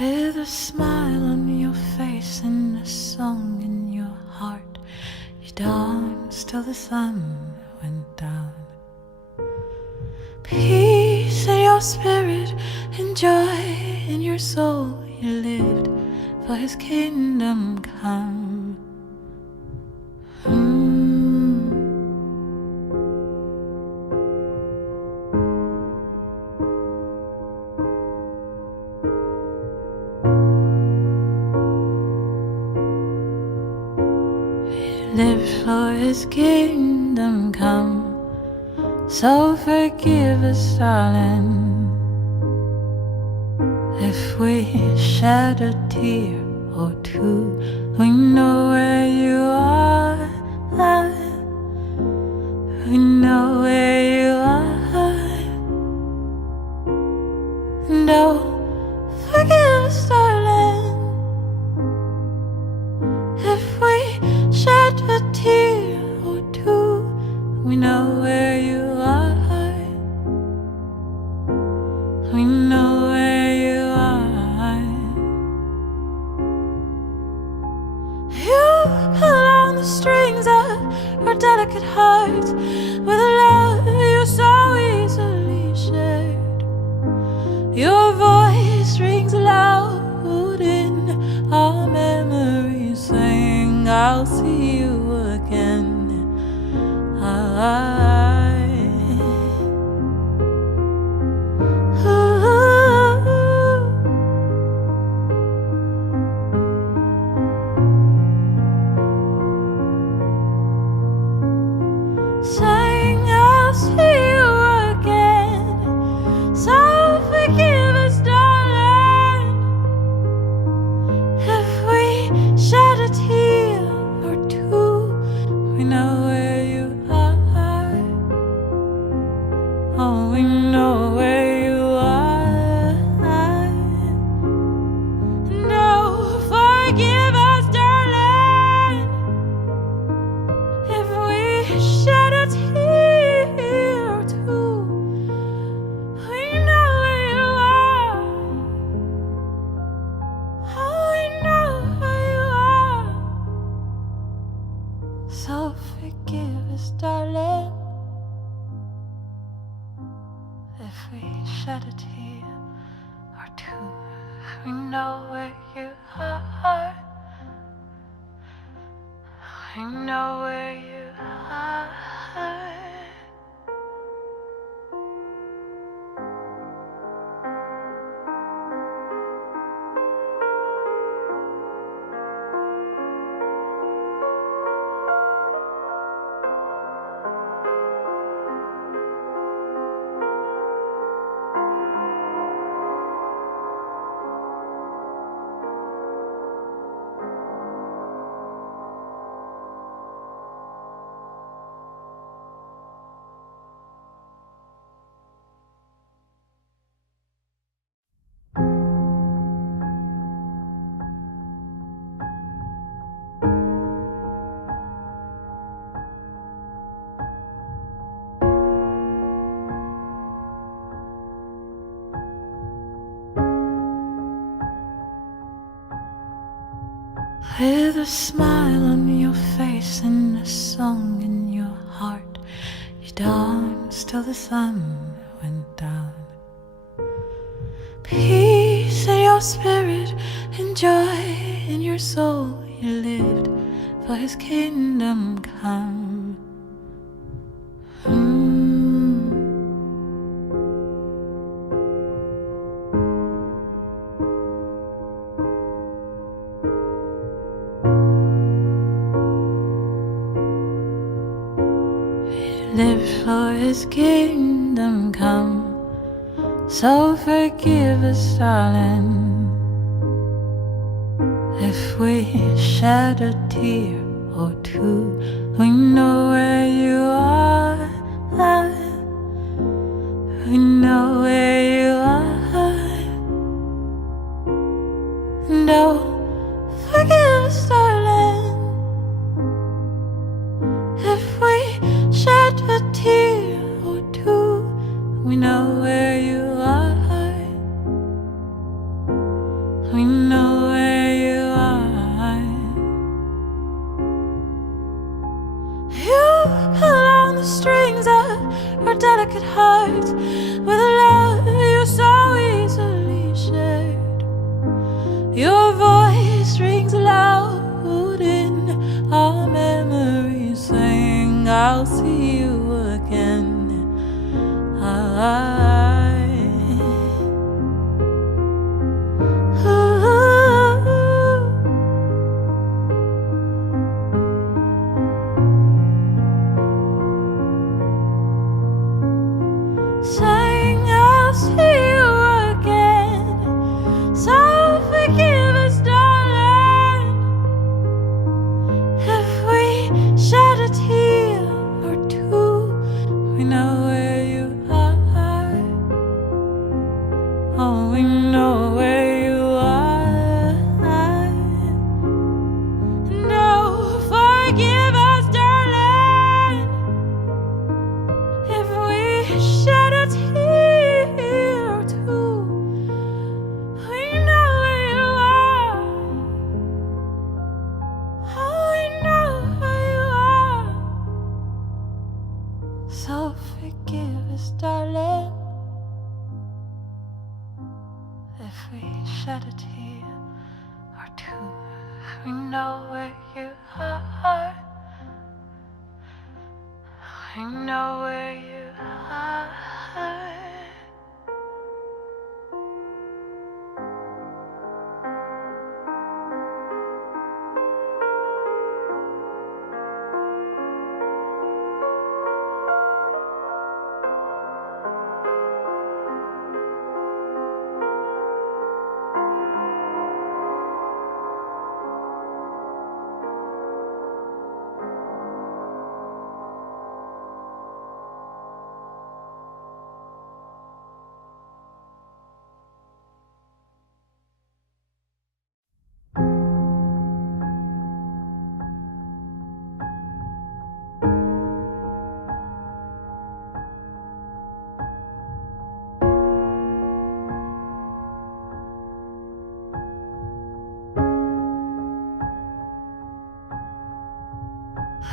With a smile on your face and a song in your heart, you danced till the sun went down. Peace in your spirit and joy in your soul, you lived for his kingdom come. Live for his kingdom come. So forgive us, darling, if we shed a tear or two. We know where you are, we know where you are. And oh, forgive us, darling, if we shed a tear or two. We know where you are, we know where you are. You pull on the strings of our delicate hearts with a love you so easily shared. Your voice rings loud in our memories, saying I'll see you again. Saying I'll see you again. So forgive us, darling, if we shed a tear or two. We know where you are, oh, we know where you are. No, forgive us, darling, if we shed a tear or two. We know where you are, oh, we know where you are. So forgive us, darling, if we shed a tear or two. We know where you are, we know where you are. With a smile on your face and a song in your heart, you danced till the sun went down. Peace in your spirit and joy in your soul, you lived for his kingdom come. Live for his kingdom come. So forgive us, darling, if we shed a tear or two. We know where you are, we know where you are. And oh, forgive us, darling, if we shed a tear or two. We know where you are, Saying I'll see you again. So forgive us, darling, if we shed a tear or two. We know where you are. Oh, we know where you are. No, forgive us, darling, if we shed a tear or two. We know where you are. Oh, we know where you are. So forgive us, darling, if we shed a tear or two. We know where you are. We know where you are.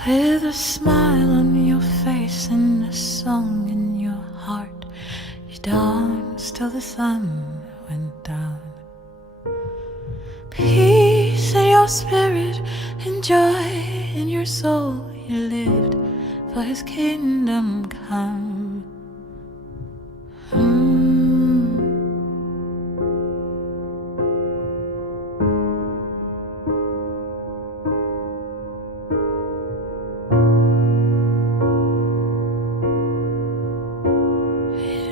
With a smile on your face and a song in your heart, you danced till the sun went down. Peace in your spirit and joy in your soul, you lived for his kingdom come.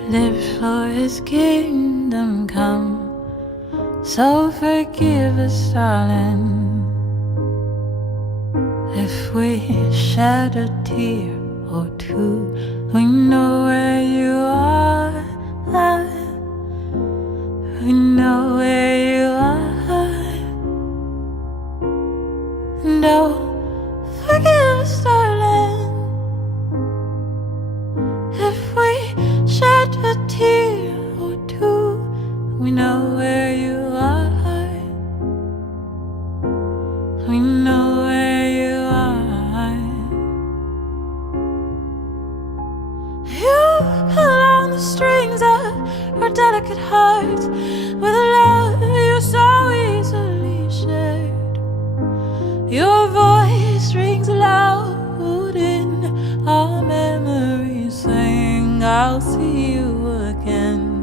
Live for his kingdom come. So forgive us, darling, if we shed a tear or two. We know where you are. We know where you are. No, forgive us, darling, if we shed a tear or two. We know where you are. We know where you are. You pull on the strings of our delicate hearts with a love you so easily shared. Your voice rings loud in our memories, saying I'll see you again.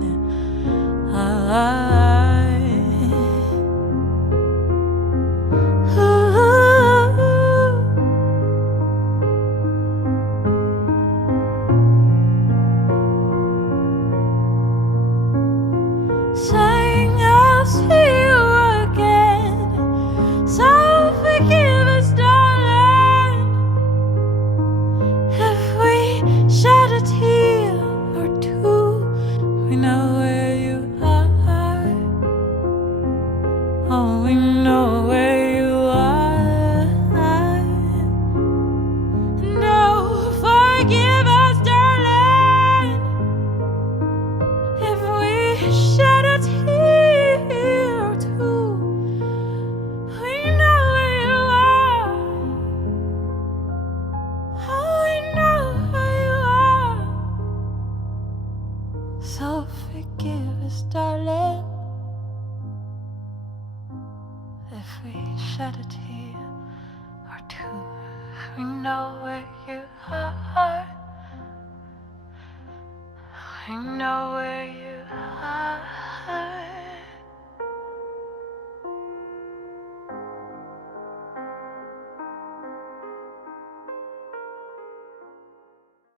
Saying I'll see you again. So forgive us, darling, if we shed a tear or two. We know where you are. Oh, we know where you are. No, forgive us, darling, if we shed a tear or two. We know where you are. Oh, we know where you are. So forgive us, darling, if we shed a tear or two. We know where you are. I know where you